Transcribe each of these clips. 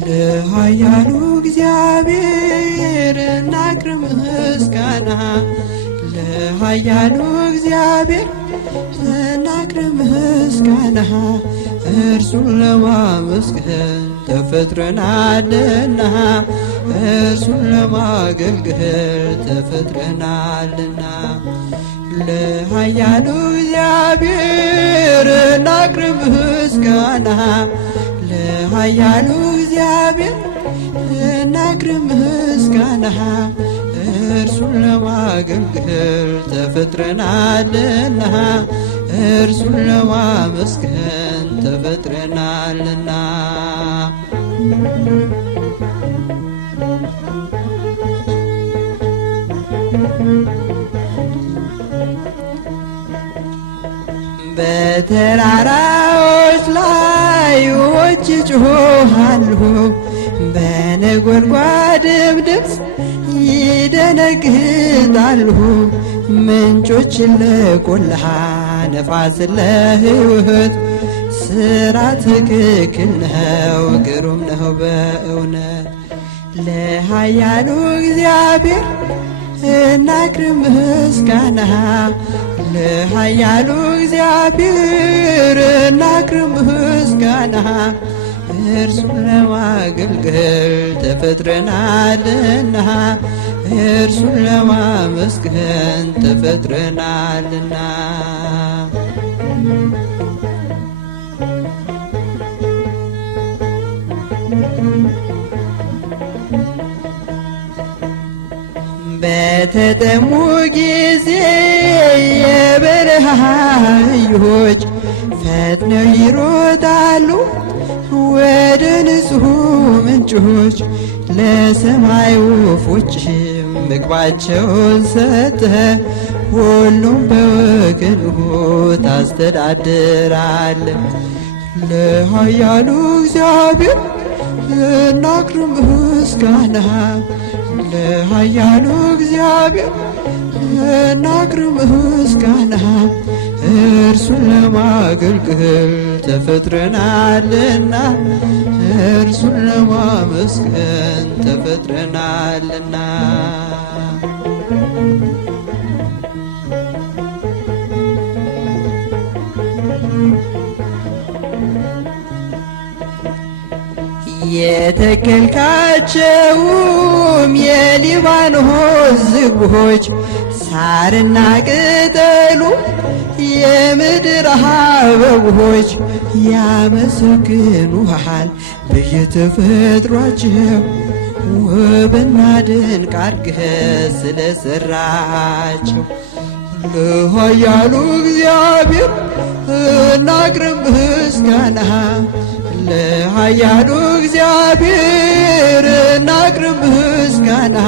ለኃያሉ እግዚአብሔር እናቅርብ ምስጋና ለኃያሉ እግዚአብሔር እናቅርብ ምስጋና እርሱን ለማመስገን ተፈጥረናልና እርሱን ለማገልገል ተፈጥረናልና ለኃያሉ እግዚአብሔር እናቅርብ ምስጋና ለኃያሉ እግዚአብሔር እናቅርብ ምስጋና እርሱን ለማገልገል ተፈጥረናልና እርሱን ለማመስገን ተፈጥረናልና በተራራዎች ላይ ውኆች ይጮኻሉ በነጎድጓድም ድምፅ ይደነግጣሉ ምንጮችን ለቈላ ነፋስን ለሕይወት ሥራ ትክክል ነው ግሩም ነው በእውነት ለኃያሉ እግዚአብሔር እናቅርብ ምስጋና ለኃያሉ እግዚአብሔር እናቅርብ ምስጋና እርሱን ለማገልገል ተፈጥረናልና እርሱን ለማመስገን ተፈጥረናልና በተጠሙ ጊዜ የበረሃ አህዮች ፈጥነው ይሮጣሉ ወደ ንጹሕ ምንጮች ለሰማይ ወፎችም ምግባቸውን ሰጠ ሁሉም በወገኑ ታስተዳድራለ ለኃያሉ እግዚአብሔር እናቅርብ ምስጋና ለኃያሉ እግዚአብሔር እናቅርብ ምስጋና እርሱን ለማገልገል ተፈጥረናልና እርሱን ለማመስገን ተፈጥረናልና የተከልካቸውም የሊባኖስ ዝግቦች ሳርና ቅጠሉ የምድር አበቦች ያመሰግኑሃል በየተፈጥሯቸው ውብና ድንቅ አድርገህ ስለሰራቸው ለኃያሉ እግዚአብሔር እናቅርብ ምስጋና ለኃያሉ እግዚአብሔር እናቅርብ ምስጋና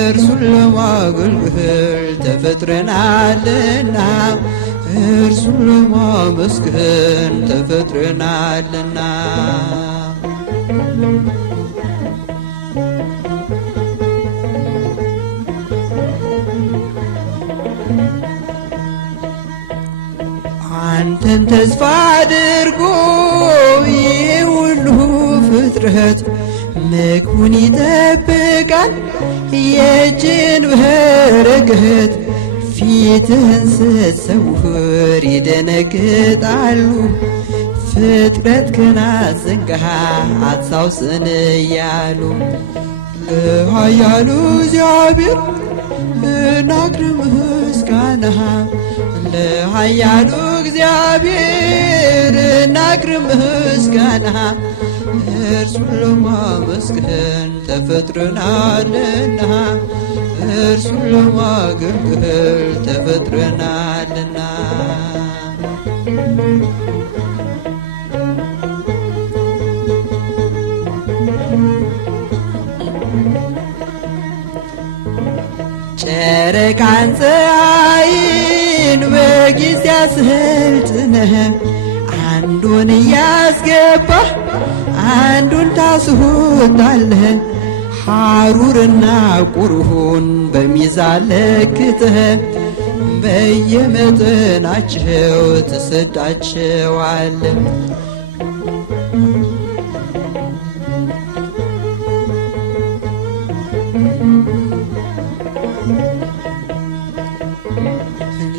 እርሱን ለማገልገል ተፈጥረናልና እርሱን ለማመስገን ተፈጥረናልና አንተን ተስፋ አድርጎ ይህ ሁሉ ፍጥረት ምግቡን ይጠብቃል የእጅን በረከት ፊትህን ስትሰውር ይደነግጣሉ ፍጥረት ገና ዘንጋህ አታውስን እያሉ ለኃያሉ እግዚአብሔር እናቅርብ ምስጋና ለኃያሉ እግዚአብሔር እናቅርብ ምስጋና እርሱን ለማመስገን ተፈጥረናልና እርሱን ለማገልገል ተፈጥረናልና ጨረቃን ፀሐይን በጊዜ አሰልጥነህ አንዱ አንዱን እያስገባህ አንዱን ታስወጣለህ። ሐሩርና ቁርሁን በሚዛን ለክተህ በየመጠናቸው ትሰጣቸዋለህ።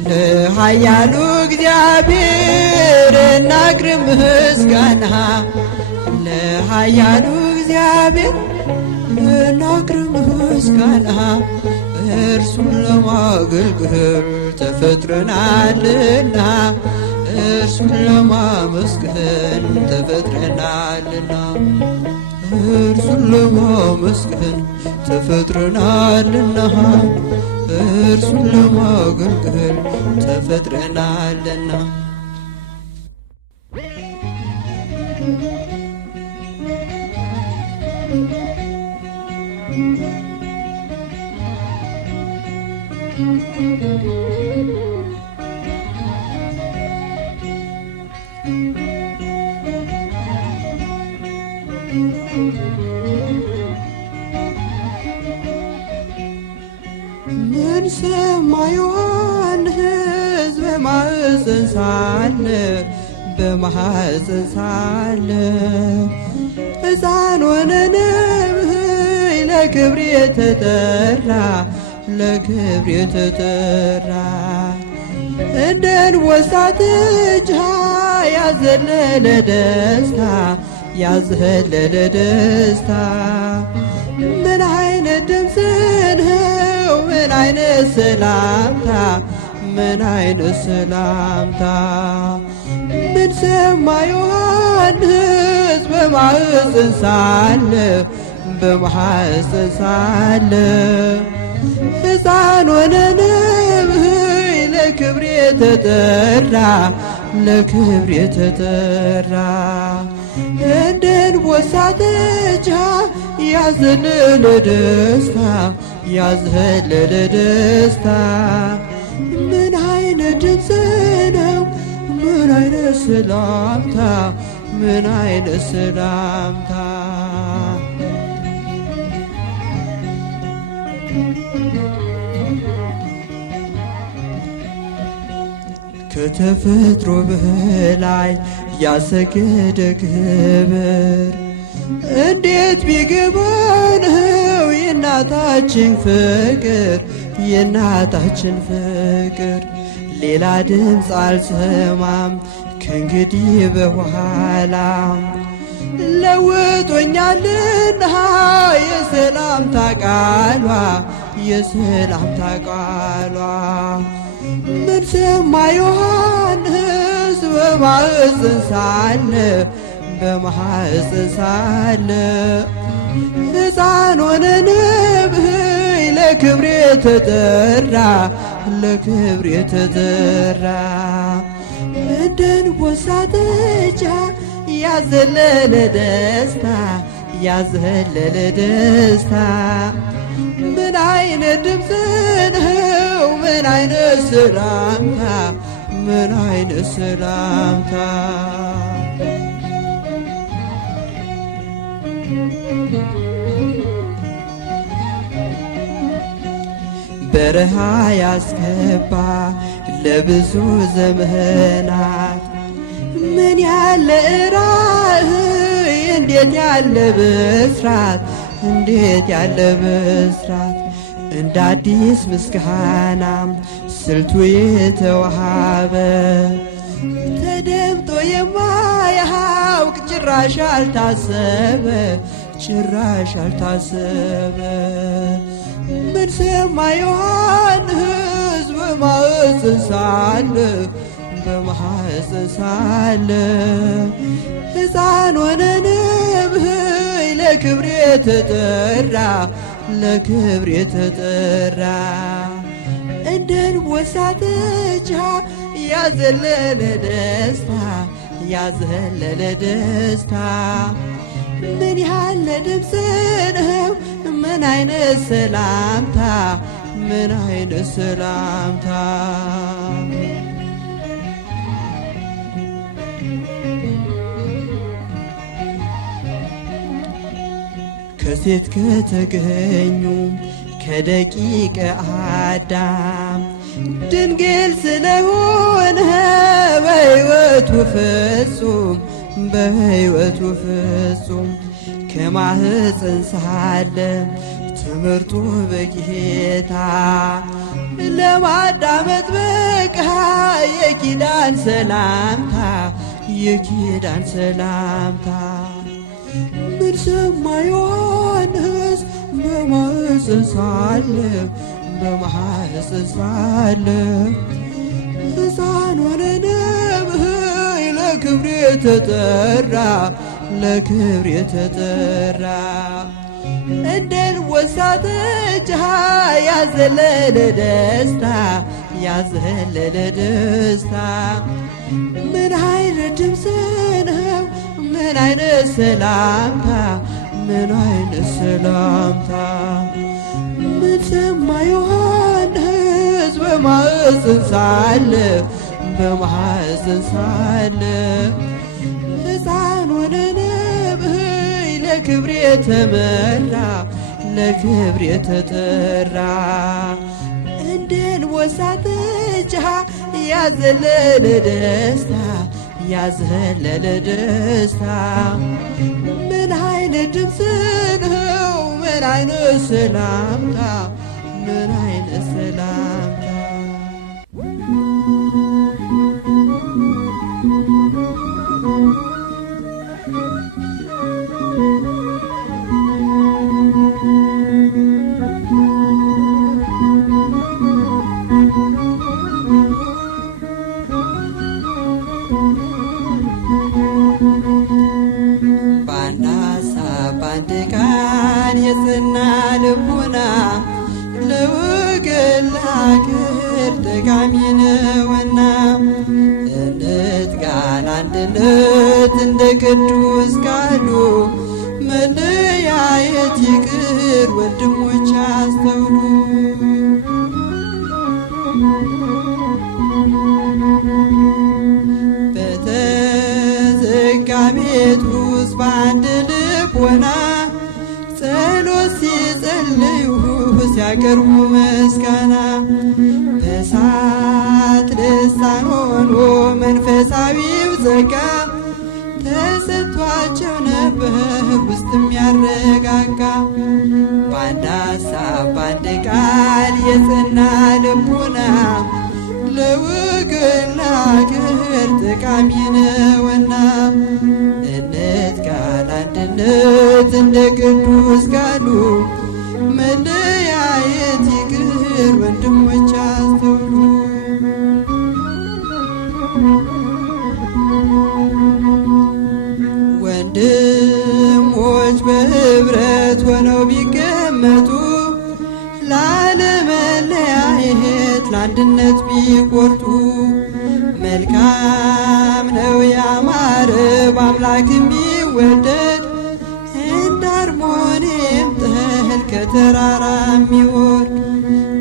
ለኃያሉ እግዚአብሔር እናቅርብ ምስጋና፣ ለኃያሉ እግዚአብሔር እናቅርብ ምስጋና። እርሱን ለማገልገል ተፈጥረናልና፣ እርሱን ለማመስገን ተፈጥረናልና፣ እርሱን ለማመስገን ተፈጥረናልና፣ እርሱን ለማገልገል ተፈጥረናልና። ምን ሰማ ዮሐንስ በማኅፀን ሳለ፣ በማኅፀን ሳለ ሕፃን ሆነ ነብይ ለክብር የተጠራ፣ ለክብር የተጠራ። እንደ አንበሳ ጥጃ ያዘለለ ደስታ፣ ያዘለለ ደስታ። ምን አይነት ድምፅ ነው! ምን አይነት ሰላምታ! ምን አይነት ሰላምታ! ምን ሰማ ዮሐንስ በማኅፀን ሳለ፣ በማኅፀን ሳለ ሕፃን ሆነ ነብይ ለክብር የተጠራ፣ ለክብር የተጠራ። እንደ አንበሳ ጥጃ ያዘለለ ደስታ፣ ያዘለለ ደስታ። ምን አይነት ድምፅ ነው! ምን አይነት ሰላምታ! ምን አይነት ሰላምታ! ከተፈጥሮ በላይ ያሰገደ ክብር እንዴት ቢገባነው የእናታችን ፍቅር፣ የእናታችን ፍቅር። ሌላ ድምፅ አልሰማም ከእንግዲህ በኋላ፣ ለውጦኛልና የሰላምታ ቃሏ፣ የሰላምታ ቃሏ። ምን ሰማ ዮሐንስ በማኅፀን ሳለ፣ በማኅፀን ሳለ ሕፃን ሆነ ነብይ ለክብር የተጠራ፣ ለክብር የተጠራ። እንደ አንበሳ ጥጃ ያዘለለ ደስታ፣ ያዘለለ ደስታ። ምን አይነት ድምፅ ነው! ምን አይነት ሰላምታ! ምን አይነት ሰላምታ! በረሃ ያስገባ ለብዙ ዘመናት ምን ያለ ራእይ! እንዴት ያለ ብስራት! እንዴት ያለ ብስራት! እንደ አዲስ ምስጋና ስልቱ የተዋሃበ ተደምጦ የማያውቅ ጭራሽ አልታሰበ፣ ጭራሽ አልታሰበ። ምን ሰማ ዮሐንስ በማኅፀን ሳለ፣ በማኅፀን ሳለ ሕፃን ሆነ ነብይ ለክብር የተጠራ፣ ለክብር የተጠራ። እንደ አንበሳ ጥጃ ያዘለለ ደስታ፣ ያዘለለ ደስታ። ምን ያለ ድምፅ ነው! ምን አይነት ሰላምታ! ምን አይነት ሰላምታ! ከሴት ከተገኙ ከደቂቀ አዳም ድንግል ስለሆነ በሕይወቱ ፍጹም ከማህፀን ሳለ ትምህርቱ በጌታ ለማዳመጥ በቃ የኪዳን ሰላምታ ምን ሰማ ዮሐንስ በማህፀን ሳለ ሕፃን ሆነ ነብይ ለክብር የተጠራ እንደ አንበሳ ጥጃ ያዘለለ ደስታ ምን አይነት ድምፅ ነው ምን አይነት ሰላምታ ምን ሰማ ዮሐንስ በማህፀን ሳለ ሕፃን ሆነ ነብይ ለክብር የተጠራ እንደ አንበሳ ጥጃ ያዘለለ ደስታ ምን አይነት ድምፅ ነው ምን አይነት ሰላምታ የጽና ልቡና ለወገን ለአገር ጠቃሚ ነውና እንትጋን አንድነት እንደ ቅዱስ ቃሉ መለያየት ይቅር ወንድሞች አስተውሉ። በተዘጋ ቤት ውስጥ በአንድ ልቦና ጸሎት ሲጸልዩ ሲያቀርቡ ምስጋና በእሳት ልሳን ሆኖ መንፈሳዊው ጸጋ ተሰጥቷቸው ነበር ውስጥም ያረጋጋ በአንድ ሀሳብ በአንድ ቃል የጸና ልቡና ለወገን ለአገር ጠቃሚ ነውና እንትጋን አንድነት እንደ ቅዱስ ቃሉ መለያየት ይቅር ወንድሞች አስተውሉ። ወንድሞች በህብረት ሆነው ቢቀመጡ ላለመለያየት ለአንድነት ቢቆርጡ መልካም ነው ያማረ በአምላክ የሚወደድ እንደ አርሞንኤም ጠል ከተራራ የሚወርድ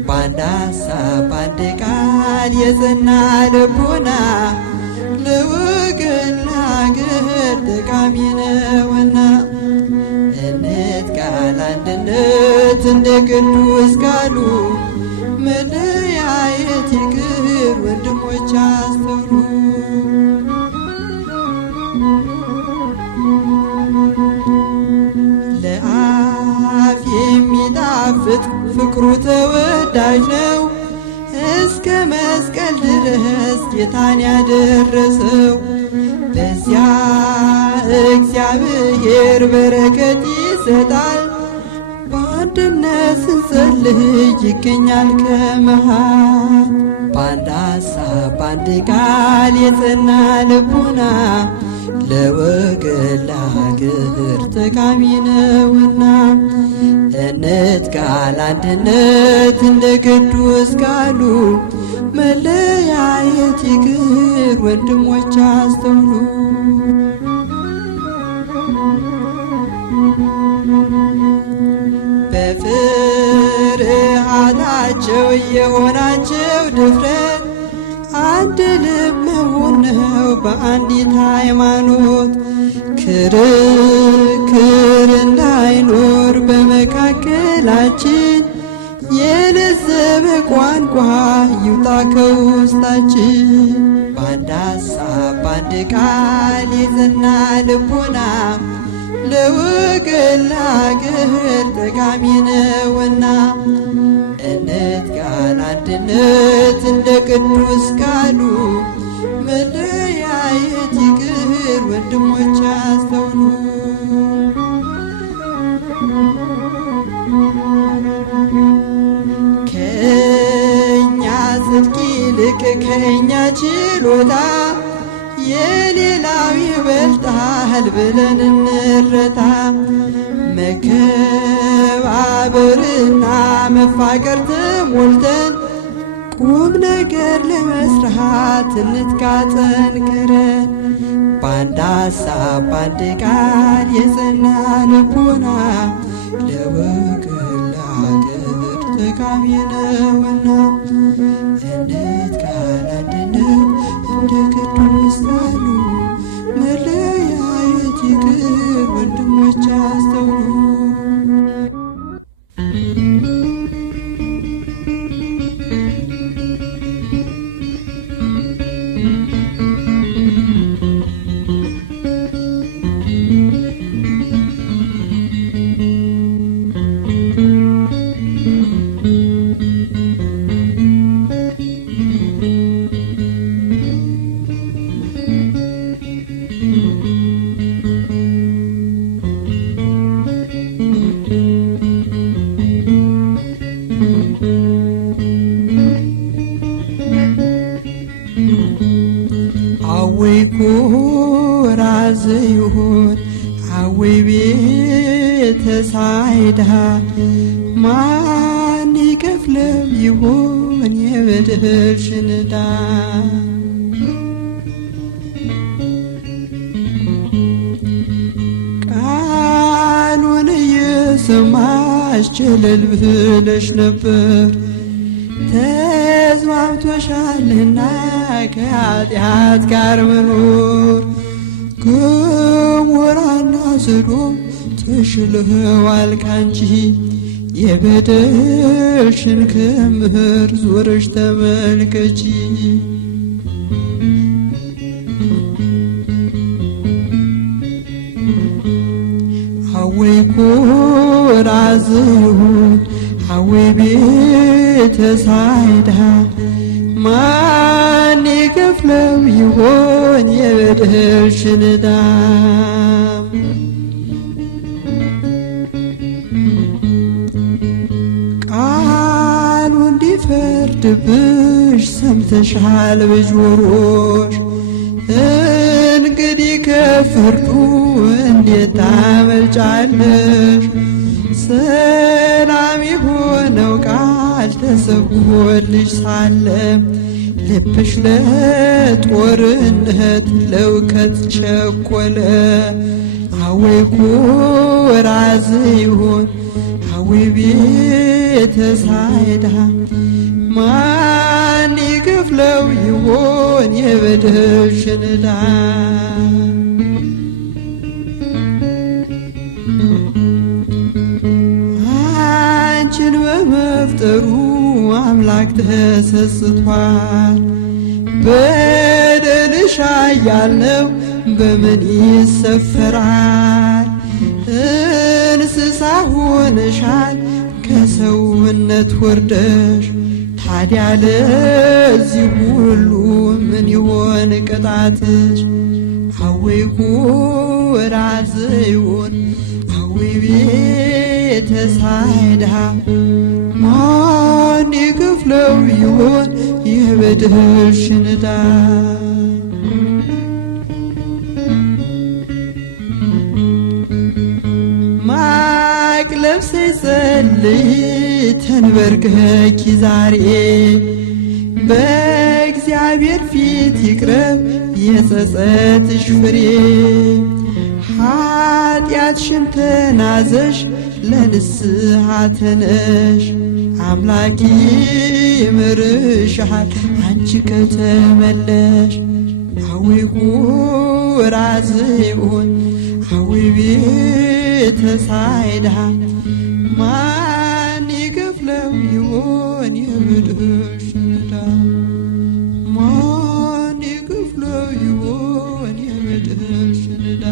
በአንድ ሀሳብ በአንድ ቃል የጸና ልቡና ለወገን ለአገር ጠቃሚ ነውና እንትጋን አንድነት እንደ ቅዱስ ቃሉ መለያየት ይቅር ወንድሞች አስተውሉ። ለአፍ የሚጣፍጥ ፍቅሩ ተወዳጅ ነው እስከ መስቀል ድረስ ጌታን ያደረሰው በዚያ እግዚአብሔር በረከት ይሰጣል በአንድነት ስንጸልይ ይገኛል ከመሃል በአንድ ሀሳብ በአንድ ቃል የጸና ልቡና ለወገን ለአገር ጠቃሚ ነውና እንትጋን አንድነት እንደ ቅዱስ ቃሉ መለያየት ይቅር ወንድሞች አስተውሉ። በፍርሃታቸው የሆናቸው ድፍረት አንድ ልብ መሆን ነው በአንዲት ሃይማኖት ክርክር እንዳይኖር ቋንቋ ይውጣ ከውስጣችን በአንድ ሐሳብ በአንድ ቃል የጸና ልቦና ለወገን ለአገር ጠቃሚ ነውና እንትጋ ለአንድነት እንደ ቅዱስ ቃሉ መለያየት ይቅር ወንድሞች አስተውሉ። ከእኛ ጽድቅ ይልቅ ከእኛ ችሎታ የሌላው ይበልጣል ብለን እንረታ። መከባበርና መፋቀር ተሞልተን ቁም ነገር ለመስራት እንትጋ ጠንክረን በአንድ ሐሳብ በአንድ ቃል የጸና ልቦና ለወገን ለአገር ጠቃሚ ነውና እንትጋ ለአንድነት እንደ ቅዱስ ቃሉ መለያየት ይቅር ወንድሞች አስተውሉ። አወይ ኩራዝ ይሁን አወይ ቤተሳይዳ ማን ይከፍለው ይሆን የበደልሽን ዕዳ? ቃሉን እየሰማሽ ቸለል ብለሽ ነበር ተስማምቶሻልና ከኃጢአት ጋር መኖር። ገሞራና ሰዶም ተሽለዋል ካንቺ የበደልሽን ክምር ዞረሽ ተመልከቺ። አወይ ኩራዝ ይሁን አወይ ቤተሳይዳ ማን ይከፍለው ይሆን የበደልሽን ዕዳ? ቃሉ እንዲፈርድብሽ ሰምተሻል በጆሮሽ። እንግዲህ ከፍርዱ እንዴት ታመልጫለሽ? ሰላም የሆነው ቃል ተሰብኮልሽ ሳለ ልብሽ ለጦርነት ለውከት ቸኮለ። አወይ ኩራዝ ይሁን አወይ ቤተሳይዳ ማን ይከፍለው ይሆን የበደልሽን ዕዳ? አንቺን በመፍጠሩ አምላክ ተሰስቷል። በደልሽ ኃያል ነው በምን ይሰፈራል? እንስሳ ሆነሻል ከሰውነት ወርደሽ። ታዲያ ለዚህ ሁሉ ምን ይሆን ቅጣትሽ? አወይ ኩራዝ ይሁን አወይ ቤተሳይዳ ማን ይከፍለው ይሆን የበደልሽን ዕዳ? ማቅ ለብሰሽ ጸልይ ተንበርክኪ ዛሬ በእግዚአብሔር ፊት ይቅረብ የጸጸትሽ ፍሬ። ኃጢአትሽን ተናዘሽ ለንስሐ ተነሽ አምላክ ይምርሻል አንቺ ከተመለሽ። አወይ ኩራዝ ይሁን አወይ ቤተሳይዳ ማን ይከፍለው ይሆን የበደልሽን ዕዳ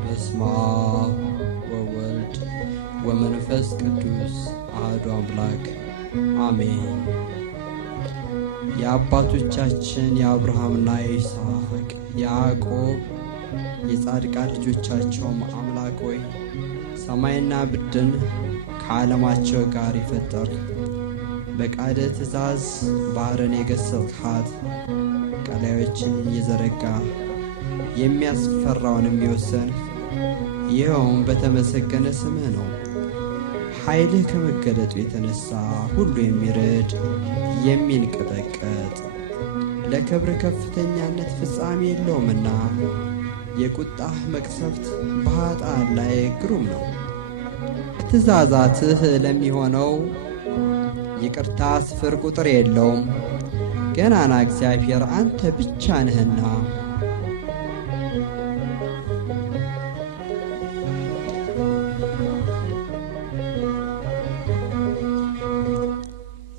በስመ አብ ወወልድ ወመንፈስ ቅዱስ አሐዱ አምላክ አሜን። የአባቶቻችን የአብርሃምና የይስሐቅ የያዕቆብ የጻድቃን ልጆቻቸውም አምላክ ሆይ ሰማይና ምድርን ከዓለማቸው ጋር የፈጠር በቃለ ትእዛዝ ባሕርን የገሠጽሃት ቀላዮችን የዘረጋ የሚያስፈራውን የሚወሰንህ ይኸውም በተመሰገነ ስምህ ነው። ኃይልህ ከመገለጡ የተነሣ ሁሉ የሚረድ የሚንቀጠቀጥ ለክብር ከፍተኛነት ፍጻሜ የለውምና የቁጣህ መቅሰፍት በኃጥአን ላይ ግሩም ነው። ትእዛዛትህ ለሚሆነው ይቅርታ ስፍር ቁጥር የለውም። ገናና እግዚአብሔር አንተ ብቻ ነህና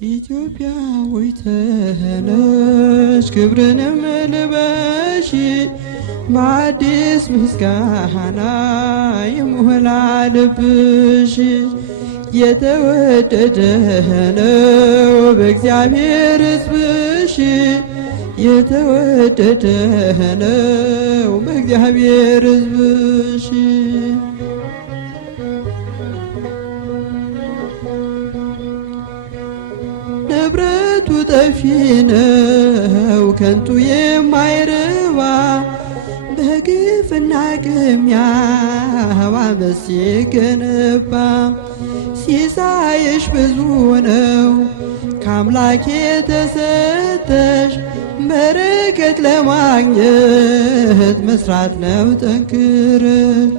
ኢትዮጵያ ሆይ ተነሽ፣ ክብርንም ልበሺ፣ በአዲስ ምስጋና ይሞላ ልብሽ። የተወደደ ነው በእግዚአብሔር ሕዝብሽ፣ የተወደደ ነው በእግዚአብሔር ሕዝብሽ። ንብረቱ ጠፊ ነው ከንቱ የማይረባ፣ በግፍና ቅሚያ በዓመፅ ሲገነባ። ሲሳይሽ ብዙ ነው ከአምላክ የተሰጠሽ፣ በረከት ለማግኘት መስራት ነው ጠንክረሽ።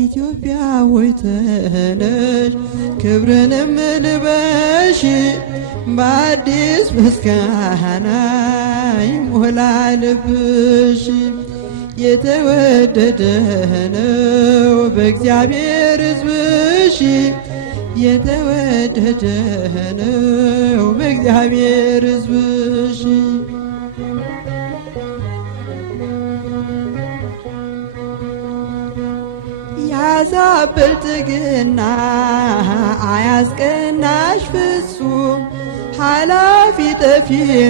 ኢትዮጵያ ሆይ ተነሽ፣ ክብርንም ልበሺ፣ በአዲስ ምስጋና ይሞላ ልብሽ። የተወደደ ነው በእግዚአብሔር ሕዝብሽ፣ የተወደደ ነው በእግዚአብሔር ሕዝብሽ። የአሕዛብ ብልጥግና አያስቀናሽ ፍጹም፣ ኃላፊ ጠፊ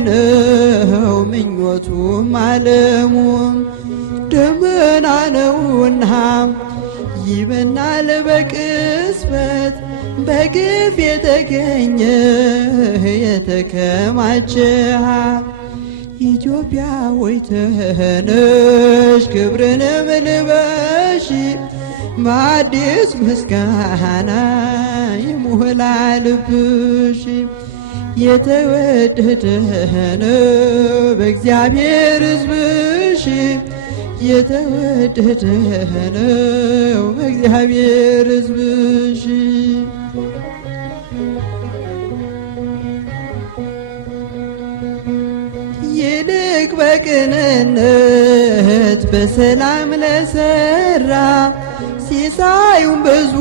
ነው ምኞቱም ዓለሙም። ደመና ነውና ይበናል በቅጽበት፣ በግፍ የተገኘ የተከማቸ ኢትዮጵያ ሆይ ተነሽ፣ ክብርንም ልበሺ፣ በአዲስ ምስጋና ይሞላ ልብሽ። የተወደደ ነው በእግዚአብሔር ሕዝብሽ፣ የተወደደ ነው በእግዚአብሔር ሕዝብሽ። ይልቅ በቅንነት በሰላም ለሠራ፣ ሲሳዩም ብዙ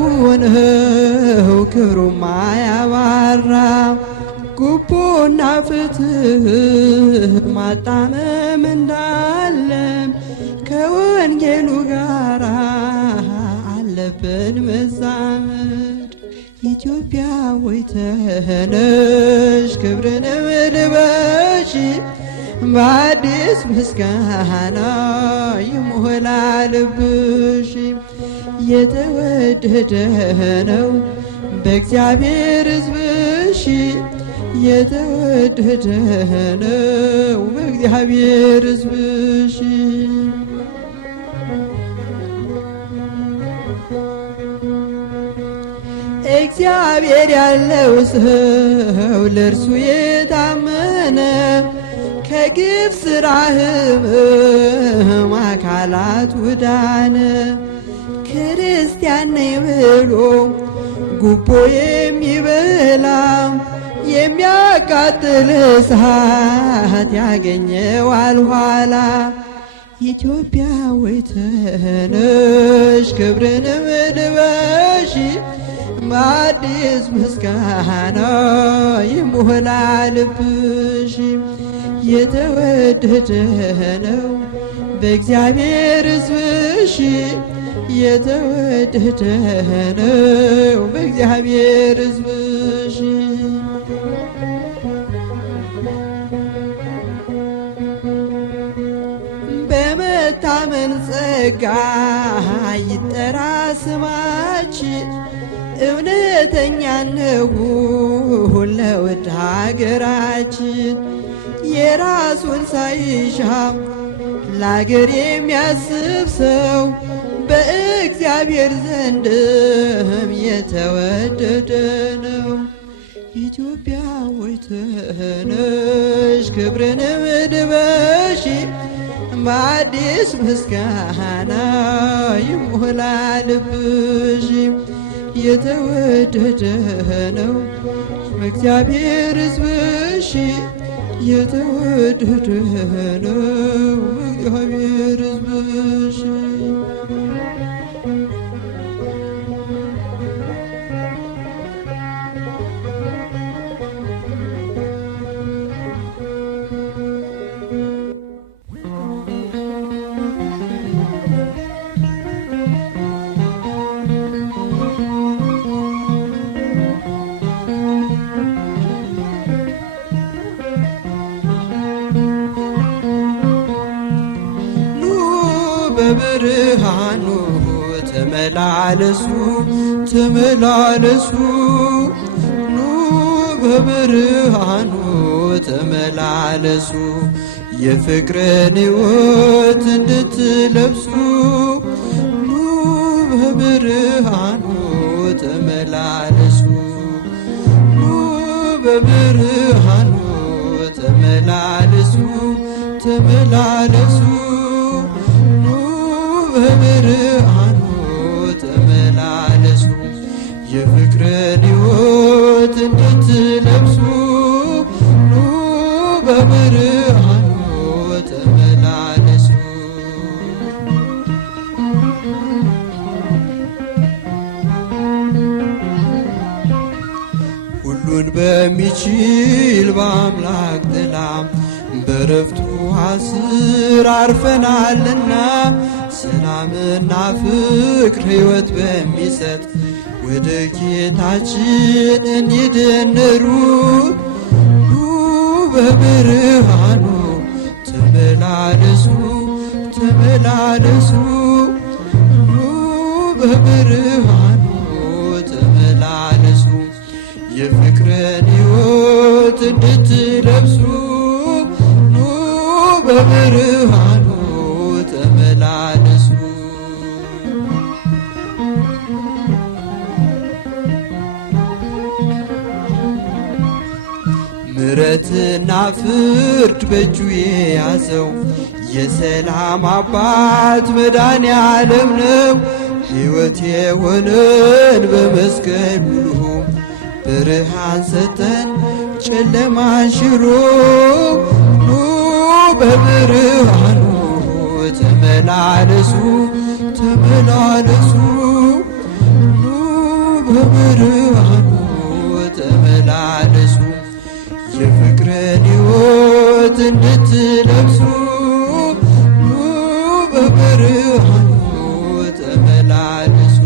ነው ክብሩም አያባራ። ጉቦና ፍትህ ማጣመም እንዳለም፣ ከወንጌሉ ጋር አለብን መዛመድ። ኢትዮጵያ ሆይ ተነሽ፣ ክብርንም ልበሺ፣ በአዲስ ምስጋና ይሞላ ልብሽ። የተወደደ ነው በእግዚአብሔር ሕዝብሽ፣ የተወደደ ነው በእግዚአብሔር ሕዝብሽ። እግዚአብሔር ያለው ሰው ለእርሱ የታመነ፣ በግፍ ስራህም አካላት ውዳነ ክርስቲያን ነኝ ብሎ ጉቦ የሚበላ የሚያቃጥል እሳት ያገኘዋል ኋላ። ኢትዮጵያ ወይ ተነሽ ክብርንም ልበሺ በአዲስ ምስጋና ይሞላ ልብሽ። የተወደደ ነው በእግዚአብሔር ሕዝብሽ የተወደደ ነው በእግዚአብሔር ሕዝብሽ። በመታመን ጸጋ ይጠራ ስማችን እውነተኛ ነው ለውድ ሀገራችን። የራሱን ሳይሻ ለአገር የሚያስብ ሰው በእግዚአብሔር ዘንድም የተወደደ ነው። ኢትዮጵያ ወይ ተነሽ ክብርንም ልበሺ በአዲስ ምስጋና ይሞላ ልብሽ። የተወደደ ነው በእግዚአብሔር ሕዝብሽ የተወደደ ነው በእግዚአብሔር ሕዝብሽ። በብርሃኑ ተመላለሱ ተመላለሱ ኑ በብርሃኑ ተመላለሱ የፍቅርን ሕይወት እንድትለብሱ ኑ በብርሃኑ ተመላለሱ ኑ በብርሃኑ ተመላለሱ ተመላለሱ በብርሃኑ ተመላለሱ የፍቅርን ሕይወት እንድትለብሱ ኑ በብርሃኑ ተመላለሱ። ሁሉን በሚችል በአምላክ ጥላ በረፍቱ ስር አርፈናልና ሰላምና ፍቅር ሕይወት በሚሰጥ ወደ ጌታችን እንሂድንሩጥ። ኑ በብርሃኑ ተመላለሱ ተመላለሱ ኑ በብርሃኑ ተመላለሱ የፍቅርን ሕይወት እንድትለብሱ ኑ በብርሃኑ ተመላለሱ። ምሕረትና ፍርድ በእጁ የያዘው የሰላም አባት መድኃኔዓለም ነው። ሕይወት የሆነን በመስቀሉ ብርሃን ሰጠን ጨለማን ሽሮ። ኑ በብርሃኑ ተመላለሱ ተመላለሱ ኑ በብርሃኑ ተመላለሱ የፍቅርን ሕይወት እንድትለብሱ ኑ በብርሃኑ ተመላለሱ።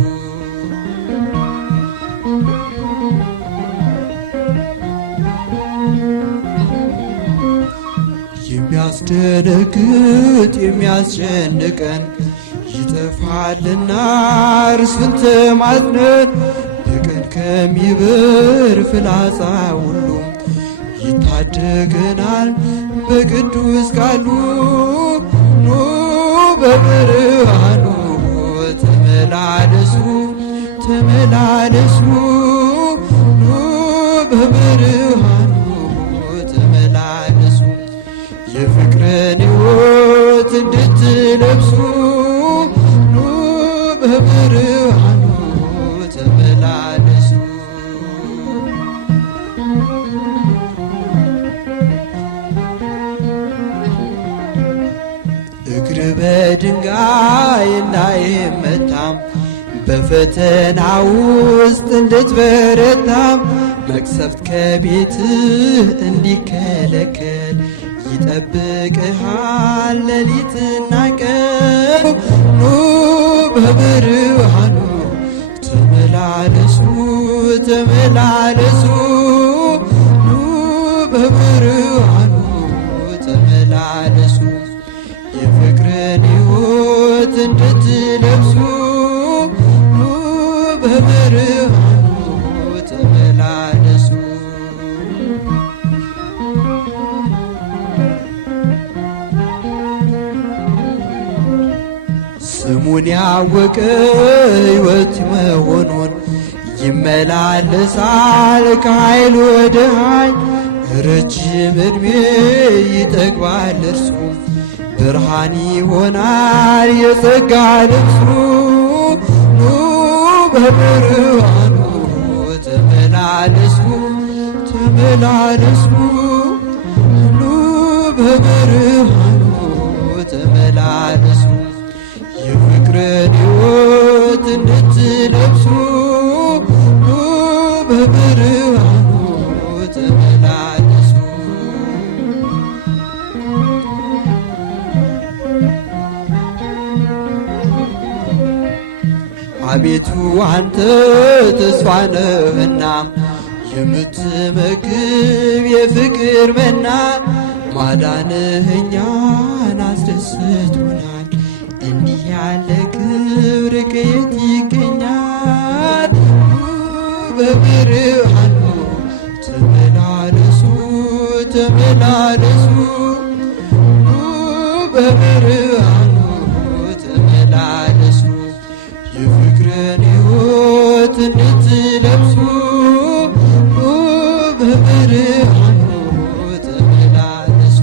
የሚያስደነግጥ የሚያስጨንቀን ይጠፋልና እርሱን ተማጽነን በቀን ከሚበር ፍላጻ ሁሉ ይታደገናል በቅዱስ ቃሉ። ኑ በብርሃኑ ተመላለሱ ተመላለሱ ኑ በብርሃኑ ተመላለሱ የፍቅርን ሕይወት እንድትለብሱ ኑ በብርሃኑ ተመላለሱ። እግር በድንጋይ እንዳይመታም በፈተና ውስጥ እንድትበረታም መቅሰፍት ከቤትህ እንዲከለከል ይጠብቅሃል ሌሊትና ቀን። ኑ በብርሃኑ ተመላለሱ ተመላለሱ። ኑ በብርሃኑ ተመላለሱ የፍቅርን ሕይወት እንድትለብሱ ኑ በብርሃኑ ተመላለሱ። ስሙን ያወቀ ሕይወት መሆኑን ይመላለሳል ከኃይል ወደ ኃይል ረጅም ዕድሜ ይጠግባል እርሱ ብርሃን ይሆናል የጸጋ ልብሱ። ኑ በብርሃኑ ተመላለሱ ተመላለሱ። ኑ በብርሃኑ ተመላለሱ የፍቅርን ሕይወት እንድትለብሱ ኑ በብርሃኑ ተመላለሱ። አቤቱ አንተ ተስፋ ነህና የምትመግብ የፍቅር መና ማዳንህ እኛን አስደስቶናል። እንዲህ ያለ ክብር ከየት ይገኛል? በብርሃኑ ተመላለሱ ተመላለሱ። በብርሃኑ ተመላለሱ የፍቅርን ሕይወት እንድትለብሱ በብርሃኑ ተመላለሱ።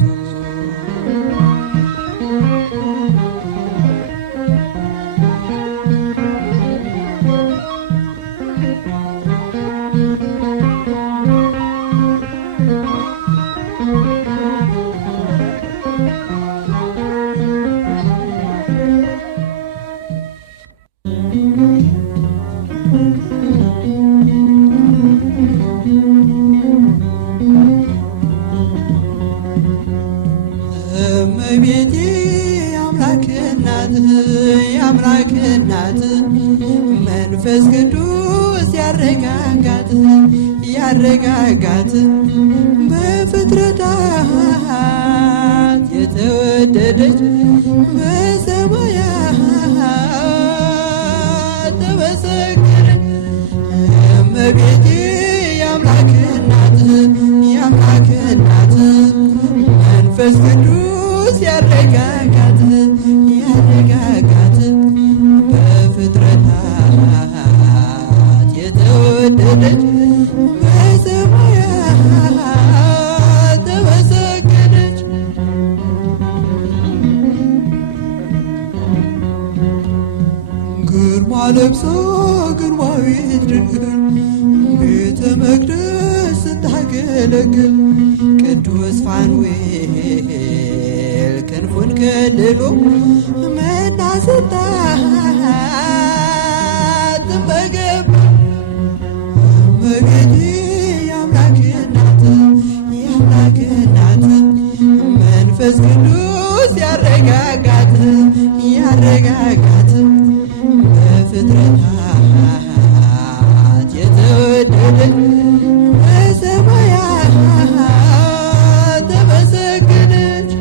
እመቤቴ የአምላክ እናት የአምላክ እናት መንፈስ ቅዱስ ያረጋጋት ያረጋጋት በፍጥረታት የተወደደች በሰማያት ተመሰገነች። እመቤቴ የአምላክ እናት የአምላክ እናት መንፈስ ቅዱስ ያረጋጋት ያረጋጋት በፍጥረታት የተወደደች በሰማያት ተመሰገነች። ግርማ ለብሳ ግርማዊት ድንግል ቤተ መቅደስ ስታገለግል ቅዱስ ፋኑኤል ክንፉን ከልሎ መና ሰጣት በገባ። እመቤቴ የአምላክ እናት የአምላክ እናት መንፈስ ቅዱስ ያረጋጋት ያረጋጋት በፍጥረታት የተወደደች በሰማያት ተመሰገነች።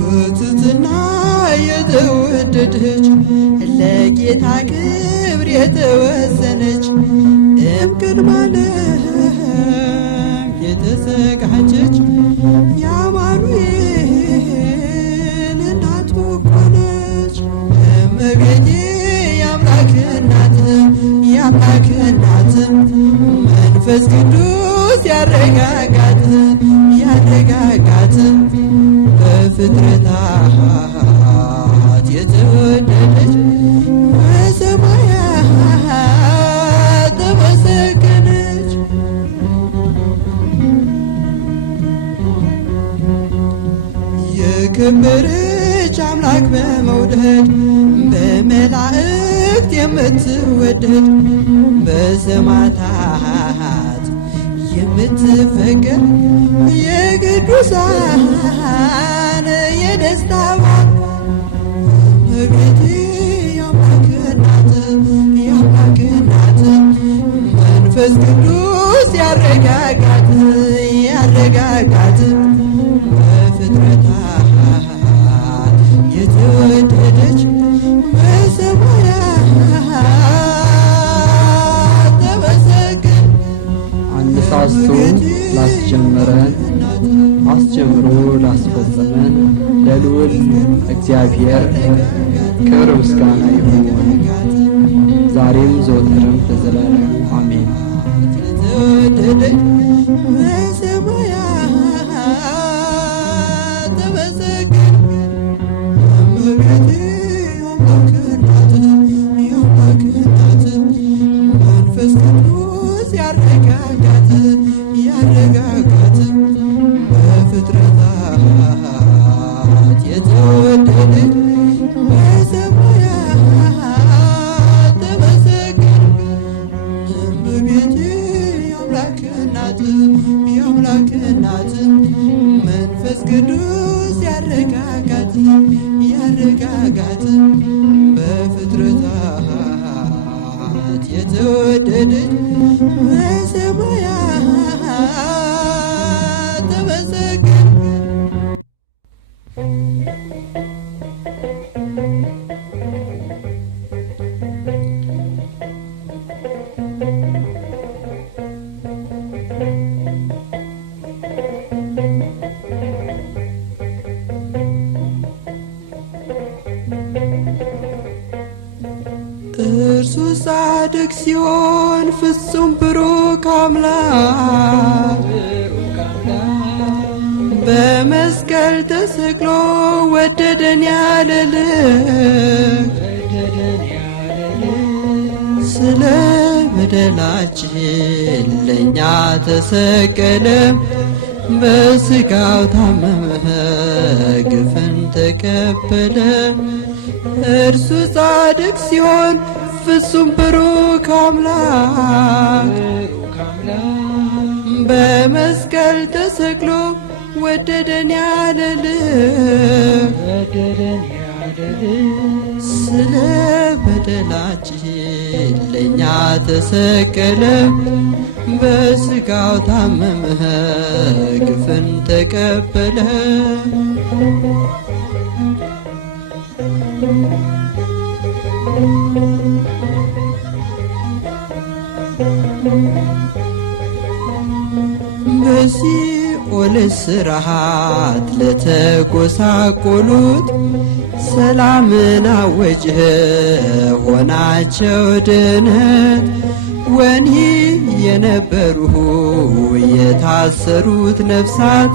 በትሕትና የተወደደች ለጌታ ክብር የተወሰነች እምቅድመ ዓለም የተዘጋጀች የአማኑኤል እናቱ እኮ ነች። እመቤቴ የአምላክ እናት የአምላክ እናት መንፈስ ቅዱስ ያረጋጋት ያረጋጋት በፍጥረታት የተወደደች በሰማያት ተመሰገነች። የከበረች አምላክ በመውደድ በመላእክት የምትወደድ በሰማዕታት የምትፈቀር የቅዱሳን የደስታ በዓል እመቤቴ የአምላክ እናት የአምላክ እናት መንፈስ ቅዱስ ያረጋጋት ያረጋጋት በፍጥረታት የተወደደች በሰማያት ተመሰገን። አነሳስቶ ላስጀመረን አስጀምሮ ላስፈጸመን ለልዑል እግዚአብሔር ክብር ምስጋና ይሁን ዛሬም ዘወትርም ለዘላለሙ አሜን። የተወደደች በሰማያት ተመሰገን። እመቤቴ የአምላክ እናት የአምላክ እናት መንፈስ ቅዱስ ያረጋጋት ያረጋጋት በፍጥረታት የተወደደች በሰማያት ተመሰገን። እመቤቴ የአምላክ እናት የአምላክ እናት መንፈስ ቅዱስ ያረጋጋት ያረጋጋት በፍጥረታት የተወደደች በሰማያት ተመሰገን። እርሱ ጻድቅ ሲሆን ፍጹም ብሩክ አምላክ በመስቀል ተሰቅሎ ወደደን ያለ ልክ ስለ በደላችን ለእኛ ተሰቀለ በሥጋው ታመመ ግፍን ተቀበለ። እርሱ ጻድቅ ሲሆን ፍጹም ብሩክ አምላክ በመስቀል ተሰቅሎ ወደደን ያለ ልክ ስለ በደላችን ለእኛ ተሰቀለ በሥጋው ታመመ ግፍን ተቀበለ። በሲኦል እስራት ለተጎሳቆሉት ሰላምን አወጅህ ሆናቸው ድነት። ወህኒ የነበሩ የታሰሩት ነፍሳት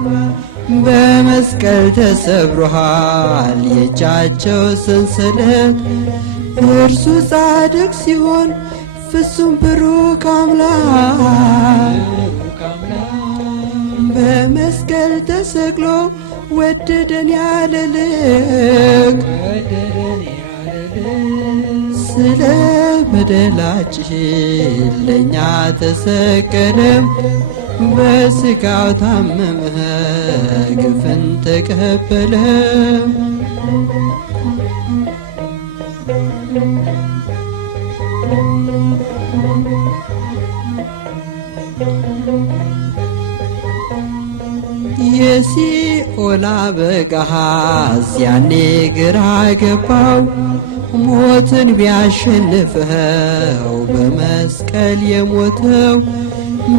በመስቀል ተሰብሮሃል የእጃቸው ሰንሰለት። እርሱ ጻድቅ ሲሆን ፍጹም ብሩክ አምላክ በመስቀል ተሰቅሎ ወደደን ያለ ልክ ስለ በደላችን ለእኛ ተሰቀለ በሥጋው ታመመ ግፍን ተቀበለ። የሲኦል አበጋዝ ያኔ ግራ ገባው ሞትን ቢያሸንፈው በመስቀል የሞተው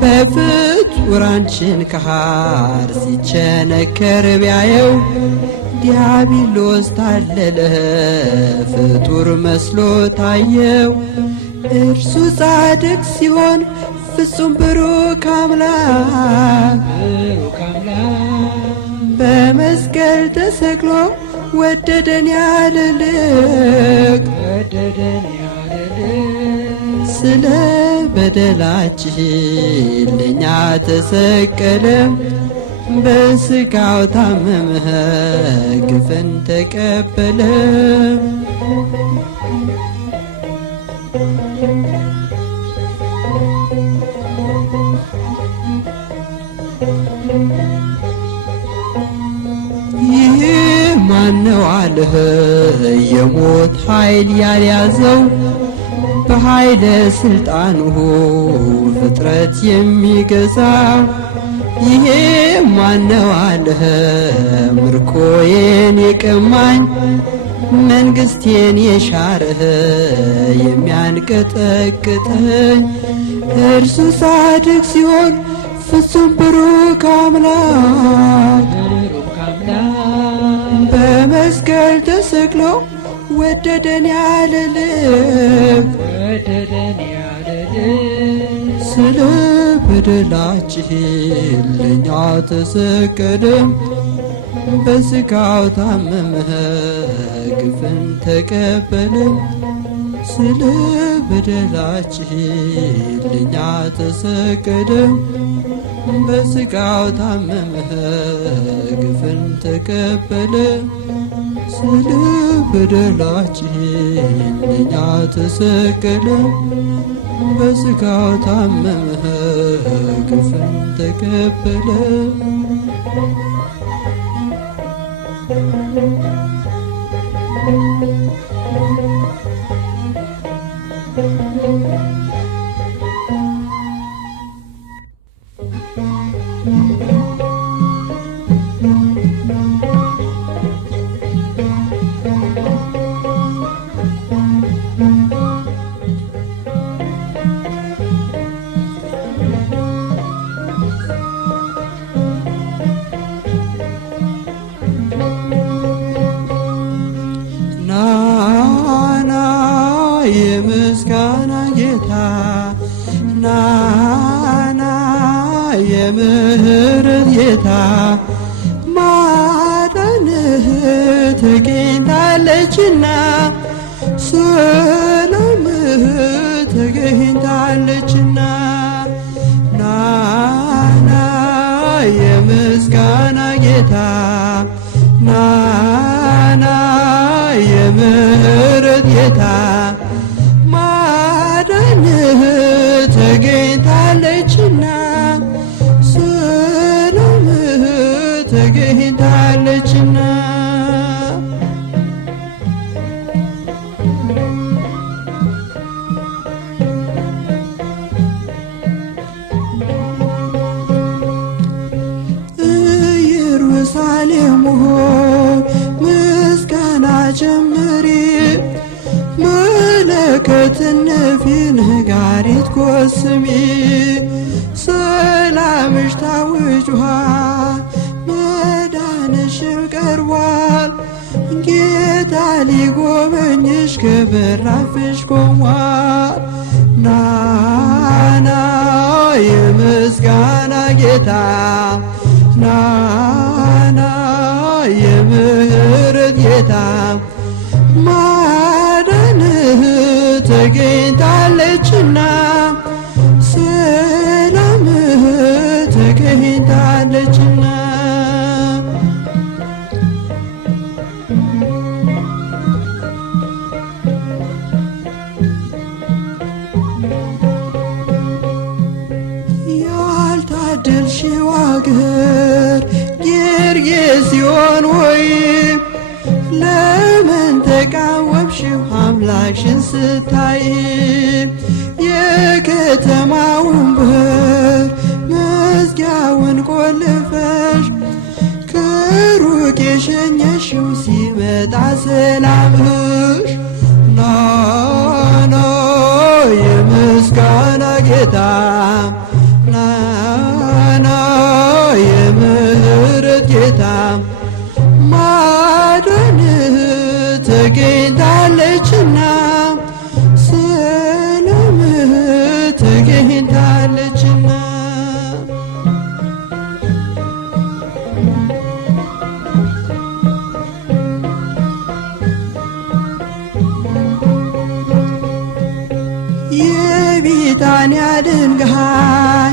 በፍጡራን ችንካር ሲቸነከር ቢያየው ዲያብሎስ ታለለ ፍጡር መስሎ ታየው። እርሱ ጻድቅ ሲሆን ፍጹም ብሩክ አምላክ በመስቀል ተሰቅሎ ወደደን ያለልቅ ስለ በደላችን ለእኛ ተሰቀለ በሥጋው ታመመ ግፍን ተቀበለ ይህ ማነው አልህ የሞት ኃይል ያልያዘው በኃይለ ሥልጣኑ ፍጥረት የሚገዛው ይሄ ማነው አልህ ምርኮዬን የቀማኝ መንግሥቴን የሻረህ የሚያንቀጠቅጠኝ እርሱ ጻድቅ ሲሆን ፍጹም ብሩክ አምላክ በመስቀል ተሰቅሎ ወደደን ያለልቅ ስለ በደላችን ለእኛ ተሰቀለ በሥጋው ታመመ ግፍን ተቀበለ ስለ በደላችን ለእኛ ተሰቀለ በሥጋው ታመመ ግፍን ተቀበለ ስለ በደላችን ለእኛ ተሰቀለ በሥጋው ታመመ ግፍን ተቀበለ የምስጋና ጌታ ናና የምህረት ጌታ ማዳንህ ተገኝታለችና ሰላምህ ተገኝታለችና ናና የምስጋና ጌታ ናና የምህረት ጌታ ማዳንህ ተገኝታለችና ሰላምህ ተገኝታለችና ኢየሩሳሌም ሆይ ምስጋና ጀምሪ መለከትን ነፊ ነጋሪት ጎስሚ ሰላምሽ ታውጇል መዳንሽም ቀርቧል ጌታ ሊጎበኝሽ ከበራፍሽ ቆሟል ናና የምስጋና ጌታ ናና የምህረት ጌታ ማዳንህ ተገኝታለችና ሰላምህ ተገኝታለችና ያልታደልሽው አገር ጌርጌሴኖን ሆይ ለምን ተቃወምሽው አምላክሽን ስታይ የከተማውን በር መዝጊያውን ቆልፈሽ ከሩቅ የሸኘሽው ሲመጣ ሰላምሽ ናና የምስጋና ጌታ ናና የምህረት ጌታ ማዳንህ ተገኝታለችና ሰላምህ ተገኝታለች ከሰይጣን ያድንጋይ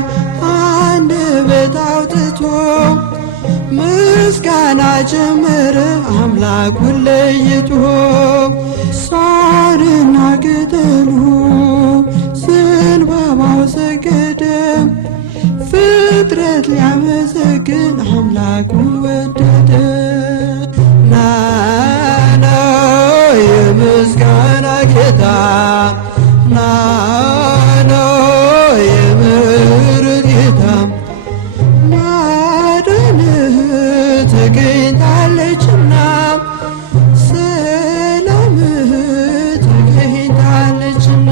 አንደበት አውጥቶ ምስጋና ጀመረ አምላኩን ለይቶ። ሳርና ቅጠሉ ዘንባባው ሰገደ ፍጥረት ሊያመሰግን አምላኩን ወደደ። ናና የምስጋና ጌታ ናና የምሕረት ጌታ ማዳንህ ተገኝታለችና ሰላምህ ተገኝታለችና።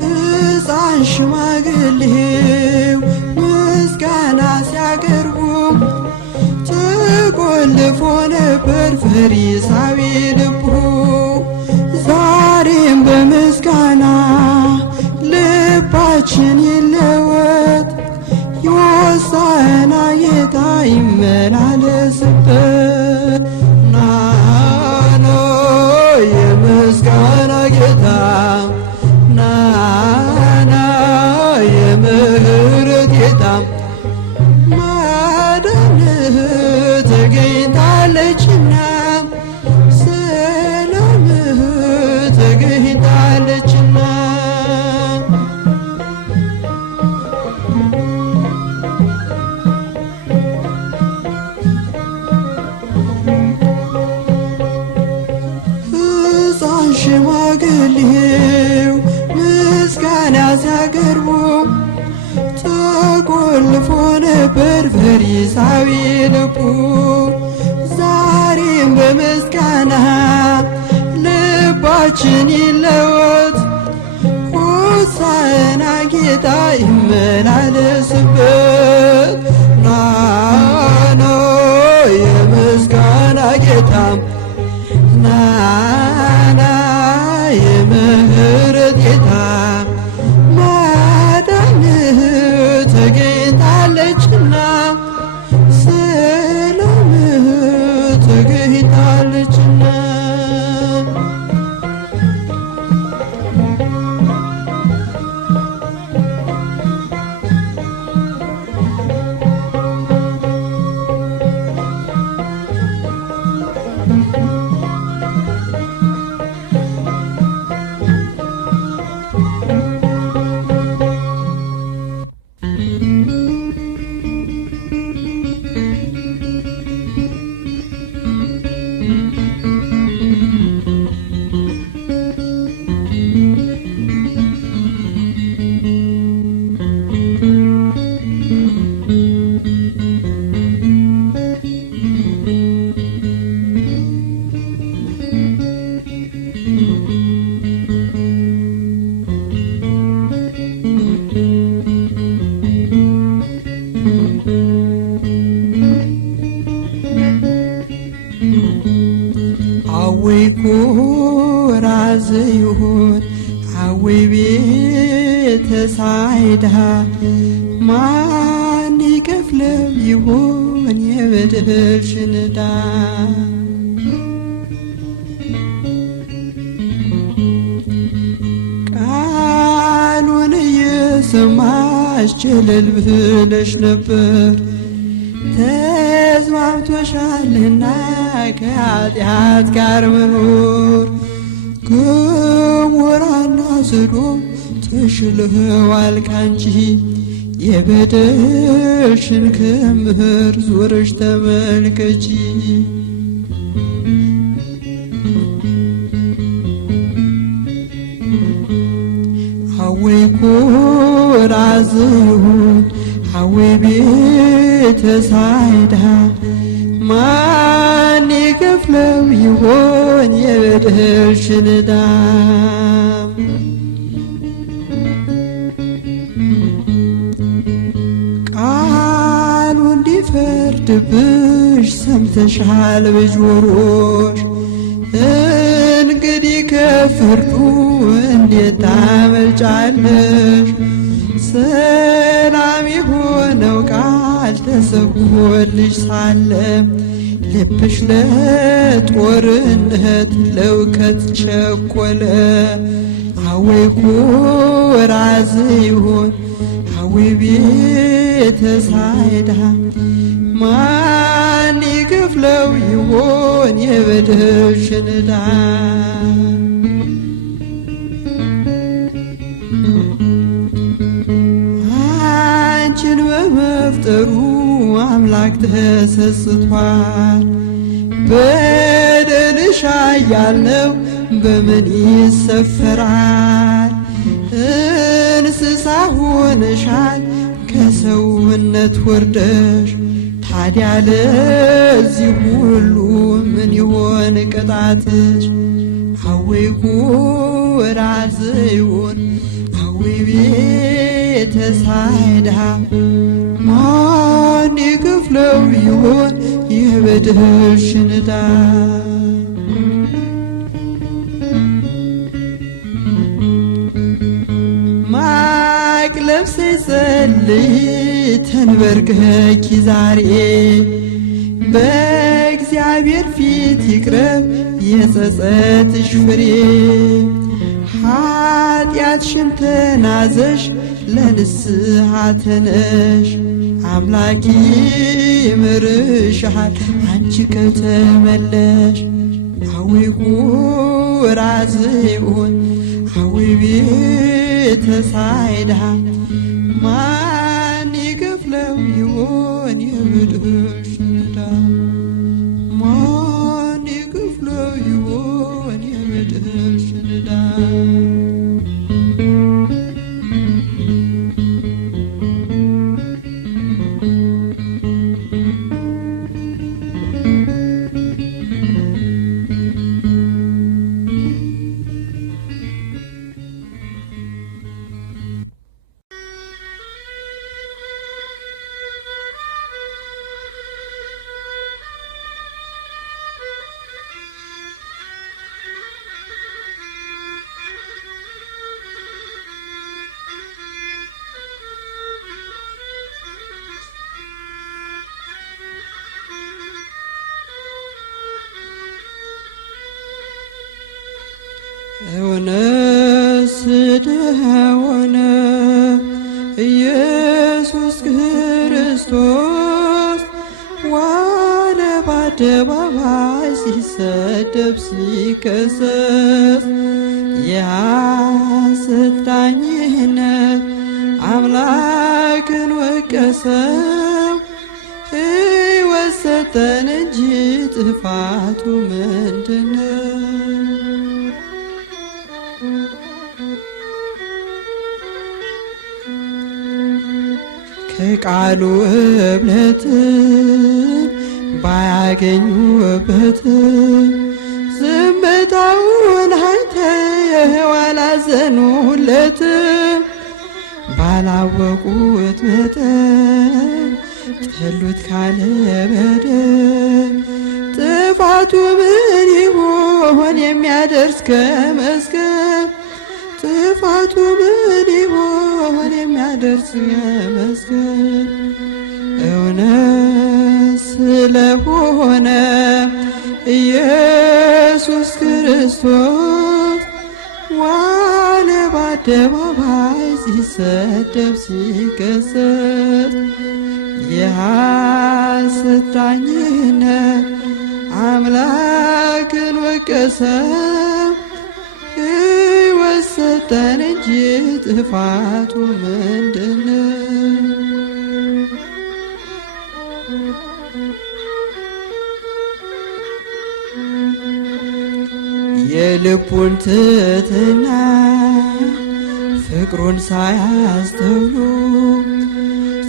ሕፃን ሽማግሌው ምስጋና ሲያቀርቡ ተቆልፎ ነበር ፈሪሳዊ ልቡ። ዛሬም በምስጋና ልባችን ይለወጥ የሆሳዕና ጌታ ይመላለስበት። ናና የምስጋና ጌታ ናና የምሕረት ጌታ ማዳንህ ተገኝታለችና ሰላምህ ተገኝታለችና። ሕፃን ሽማግሌው ምስጋና ሲያቀርቡ ተቆልፎ ነበር ፈሪሳዊ ልቡ። ዛሬም በምስጋና ልባችን ይለወጥ ሆሳዕና ጌታ ይመላለስበት። ናና የምስጋና ጌታ ናና የምሕረት ጌታ ማዳንህ ተገኝታለችና ሰላምህ ተገኝታለችና። አወይ ኩራ ዘይሁን አወይ ቤተ ሳይዳ ማን ይከፍለው ይሆን የበደልሽን ዕዳ? ቃሉን እየሰማሽ ቸለል ብለሽ ነበር ተስማምቶሻልና ከኃጢአት ጋር መኖር። ገሞራና ሰዶም ተሽለዋል ካንቺ የበደልሽን ክምር ዞረሽ ተመልከቺ። አወይ ኩራ ዘይሁን አወይ ቤተ ሳይዳ ማን ይከፍለው ይሆን የበደልሽን ዕዳ? ቃሉ እንዲፈርድብሽ ሰምተሻል በጆሮሽ። እንግዲህ ከፍርዱ እንዴት ታመልጫለሽ? ሰላም የሆነው ቃል ተሰብኮልሽ ሳለ ልብሽ ለጦርነት ለውከት ቸኮለ። አወይ ኩራዝ ይሆን አወይ ቤተ ሳይዳ ማን ይከፍለው ይሆን የበደልሽን ዕዳ? አንቺን በመፍጠሩ አምላክ ተሰስቷል። በደልሽ ኃያል ነው በምን ይሰፈራል? እንስሳ ሆነሻል ከሰውነት ወርደሽ። ታዲያ ለዚህ ሁሉ ምን ይሆን ቅጣትሽ? አወይ ኩራዝ ይሆን አወይ ቤተ ሳይዳ ማን ይከፍለው ይሆን የበደልሽን ዕዳ? ማቅ ለብሰሽ ጸልይ ተንበርክኪ ዛሬ በእግዚአብሔር ፊት ይቅረብ የጸጸትሽ ፍሬ። ኃጢአትሽን ተናዘሽ ለንስሐ ተነሽ አምላክ ይምርሻል አንቺ ከተመለሽ። አወይ ኩራዝ ይሆን አወይ ቤተ ሳይዳ ማን ይከፍለው ይሆን የበደልሽን ዕዳ? ማን ይከፍለው ይሆን የበደልሽን ዕዳ? እውነት ስለሆነ ኢየሱስ ክርስቶስ ዋለ በአደባባይ ሲሰደብ ሲከሰስ። የሐሰት ዳኝነት አምላክን ወቀሰው። ሕይወት ሰጠን እንጂ ጥፋቱ ምንድነው? ከቃሉ እብለት ባያገኙበት ዝምታውን አይተው አላዘኑለት። ባላወቁት መጠን ጠሉት ካለ በደል ጥፋቱ ምን ይሆን የሚያደርስ ከመስቀል? ጥፋቱ ምን ይሆን የሚያደርስ ከመስቀል? እውነት ስለሆነ ኢየሱስ ክርስቶስ ዋለ በአደባባይ ሲሰደብ ሲከሰስ። የሐሰት ዳኝነት አምላክን ወቀሰው። ሕይወት ሰጠን እንጂ ጥፋቱ ምንድነው? የልቡን ትሕትና ፍቅሩን ሳያስተውሉ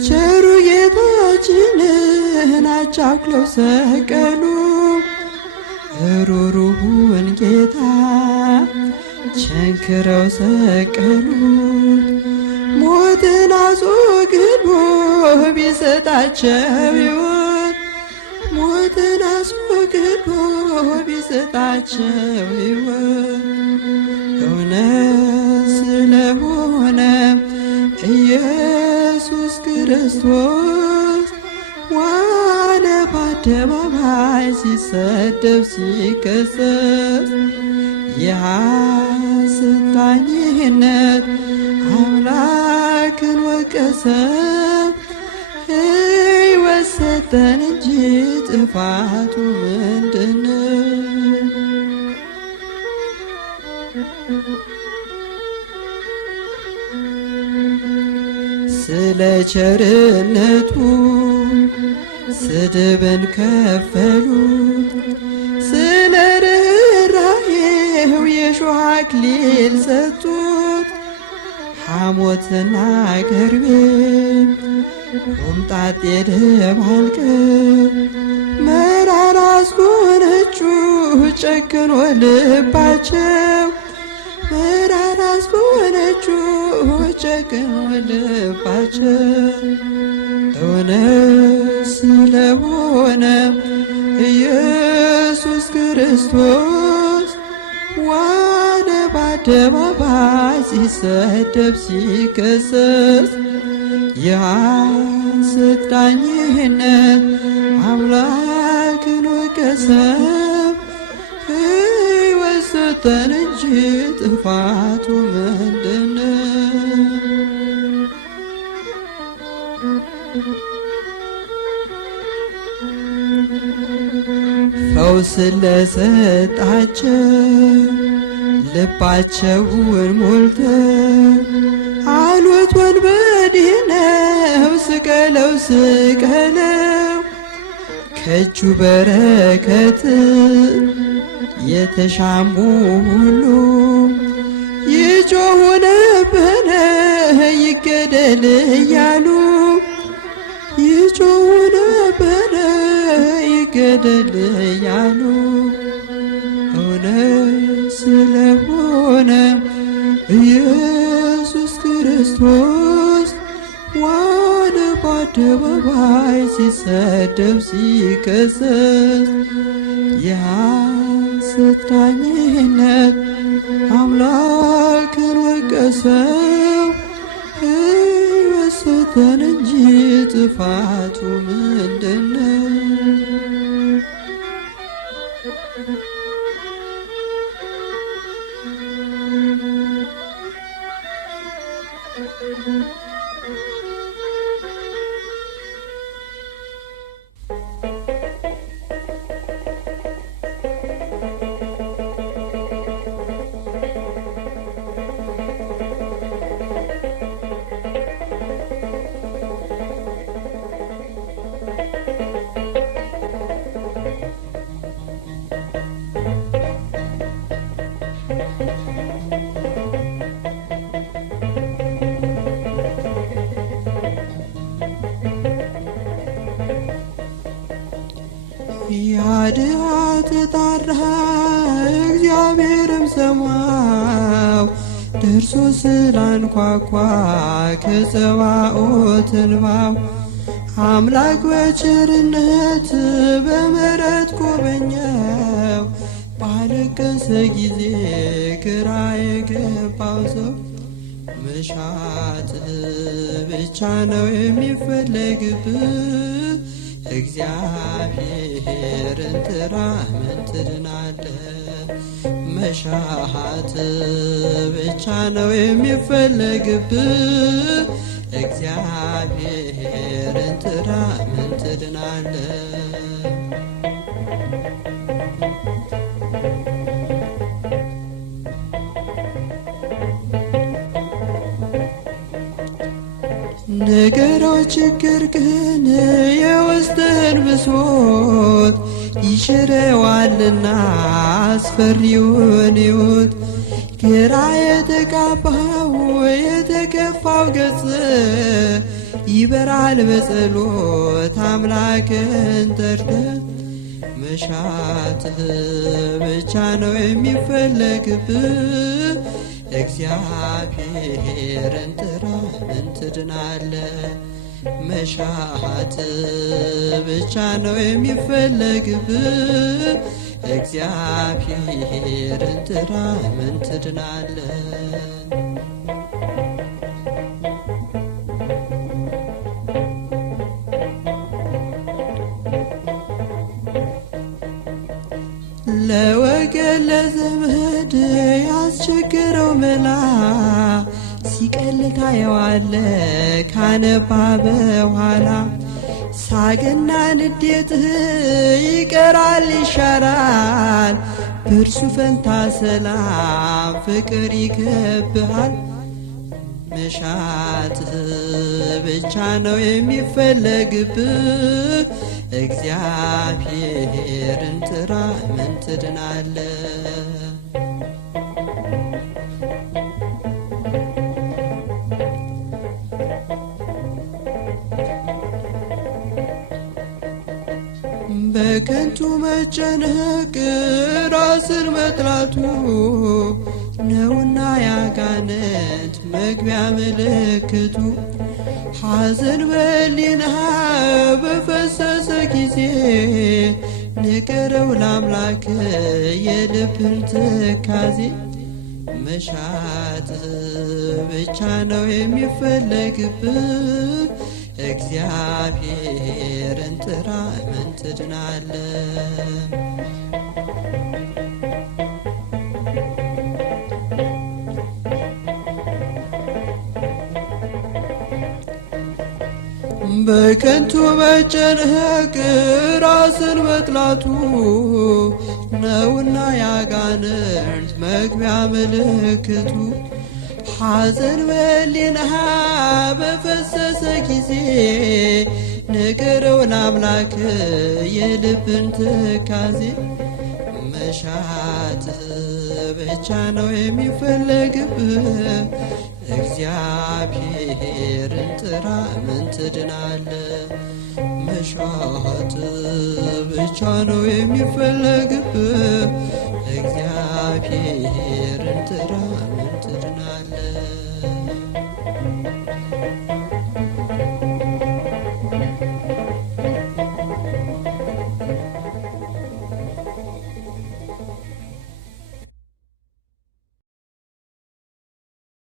ቸሩ ጌታችንን አቻኩለው ሰቀሉ። ሩሩውን ጌታ ቸንክረው ሰቀሉት። ሞትን አስወግዶ ቢሰጣቸው ሕይወት ሞትን አስወግዶ ቢሰጣቸው ሕይወት እውነት ስለሆነ ኢየሱስ ክርስቶስ ዋለ በአደባባይ ሲሰደብ ሲከሰስ የሐሰት ዳኝነት አምላክን ወቀሰ። ሕይወት ሰጠን እንጂ ጥፋቱ ምንድነው? ስለ ቸርነቱ ስድብን ከፈሉት፣ ስለ ርኅራኄው የሾህ አክሊል ሰጡት። ሐሞትና ከርቤ ሆምጣጤ ደባልቀው መራራ አስጎነጩት ጨክኖ ልባቸው። መራራ አስጎነጩት ጨክኖ ልባቸው። እውነት ስለሆነ ኢየሱስ ክርስቶስ ዋለ በአደባባይ ሲሰደብ ሲከሰስ የሐሰት ዳኝነት አምላክን ወቀሰ። ሕይወት ሰጠን እንጂ ጥፋቱ ምንድነው? ፈውስ ለሰጣቸው ልባቸውን ሞልተው አሉት ወንበዴ ነው ስቀለው ስቀለው። ከእጁ በረከት የተሻሙ ሁሉ ይጮኹ ነበረ ይገደል እያሉ። ይጮኹ ነበረ ይገደል እያሉ። እውነት ስለሆነ ኢየሱስ ክርስቶስ ዋለ በአደባባይ ሲሰደብ ሲከሰስ የሐሰት ዳኝነት አምላክን ወቀሰው። ሕይወት ሰጠን እንጂ ጥፋቱ ምንድነው? ያድሃት ጣራ እግዚአብሔርም ሰማው ደርሶ ስላንኳኳ ከጸባኦት እንባው። አምላክ በቸርነት በምሕረት ጎበኘው። ባለቀሰ ጊዜ ግራ የገባው ሰው መሻት ብቻ ነው የሚፈለግብህ። እግዚአብሔርን ጥራ ምን ትድናለህ? መሻት ብቻ ነው የሚፈለግብህ። እግዚአብሔርን ጥራ ምን ትድናለህ? ንገረው ችግር ግን የውስጥህን ብሶት ይሽረዋልና አስፈሪውን ሕይወት። ግራ የተጋባው የተከፋው ገጽ ይበራል በጸሎት አምላክን ጠርተህ። መሻትህ ብቻ ነው የሚፈለግብህ። እግዚአብሔርን ጥራ ምን ትድናለህ? መሻት ብቻ ነው የሚፈለግብህ። እግዚአብሔርን ጥራ ምን ትድናለህ? ለወገን ለዘመድ ያስቸግረው መላ ሲቀል ታየዋለህ ካነባ በኋላ ሳቅና ንዴትህ ይቀራል ይሻራል በእርሱ ፈንታ ሰላም ፍቅር ይከብሃል። መሻትህ ብቻ ነው የሚፈለግብህ እግዚአብሔርን ጥራ ምን ትድናለህ? በከንቱ መጨነቅ ራስን መጥላቱ ነውና ያጋንንት መግቢያ ምልክቱ። ሐዘን በሕሊናህ በፈሰሰ ጊዜ ንገረው ለአምላክ የልብን ትካዜ። መሻትህ ብቻ ነው የሚፈለግብህ እግዚአብሔርን ጥራ ምን ትድናለህ? በከንቱ መጨነቅ ራስን መጥላቱ ነውና ያጋንንት መግቢያ ምልክቱ። ሐዘን በሕሊናህ በፈሰሰ ጊዜ ንገረው ለአምላክ የልብን ትካዜ። መሻትህ ብቻ ነው የሚፈለግብህ እግዚአብሔርን ጥራ ምን ትድናለህ? መሻትህ ብቻ ነው የሚፈለግብህ እግዚአብሔርን ጥራ ምን ትድናለህ?